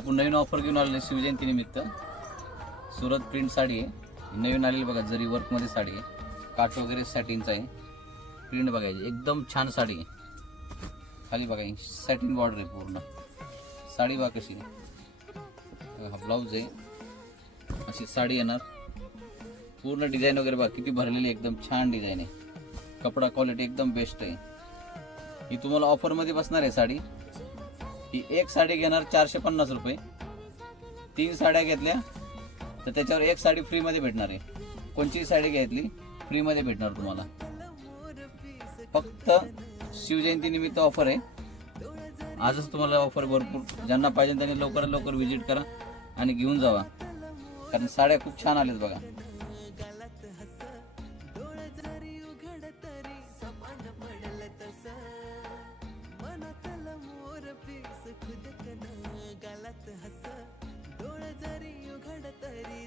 आपण नवीन ऑफर घेऊन आलेले शिवजयंती निमित्त सुरत प्रिंट साडी आहे, नवीन आलेली बघा, जरी वर्कमध्ये साडी आहे, काठ वगैरे सॅटिनचा आहे, प्रिंट बघायची एकदम छान साडी आहे. खाली बघा सॅटिन बॉर्डर आहे पूर्ण. साडी बघा कशी आहे, हा ब्लाऊज आहे, अशी साडी येणार. पूर्ण डिझाईन वगैरे बघा किती भरलेली, एकदम छान डिझाईन आहे. कपडा क्वालिटी एकदम बेस्ट आहे. ही तुम्हाला ऑफरमध्ये बसणार आहे साडी. ही एक साडी घेणार 450 रुपये. 3 साड्या घेतल्या तर त्याच्यावर एक साडी फ्रीमध्ये भेटणार आहे. कोणतीही साडी घेतली फ्रीमध्ये भेटणार तुम्हाला. फक्त शिवजयंती निमित्त ऑफर आहे. आजच तुम्हाला ऑफर भरपूर, ज्यांना पाहिजे त्यांनी लवकरात लवकर व्हिजिट करा आणि घेऊन जावा, कारण साड्या खूप छान आल्यात बघा. गालात हस डोळ जरी उघड तरी